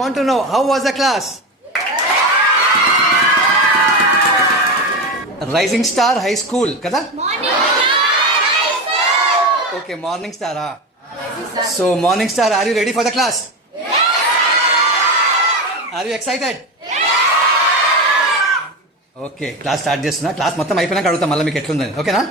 want to know, how was the class? Rising Star High School, kada? Morning Star High School. Okay, Morning Star. So, Morning Star, are you ready for the class? Yes. Are you excited? Okay class start చేస్తున్నా. Class మొత్తం అయిపోయినాక అడుగుతాం మళ్ళీ మీకు ఎట్లుందని, ఓకేనా?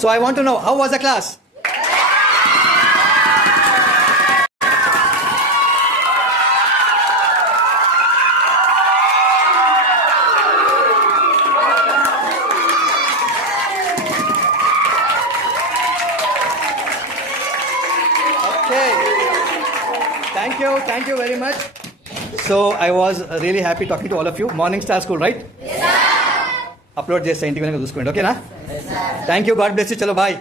So I want to know, how was the class? Okay. Thank you very much. So I was really happy talking to all of you. Morning Star School, right? Yes, sir. Upload చేస్తే ఇంటికి వెనక చూసుకోండి, ఓకేనా? Thank you, God bless you. చలో bye.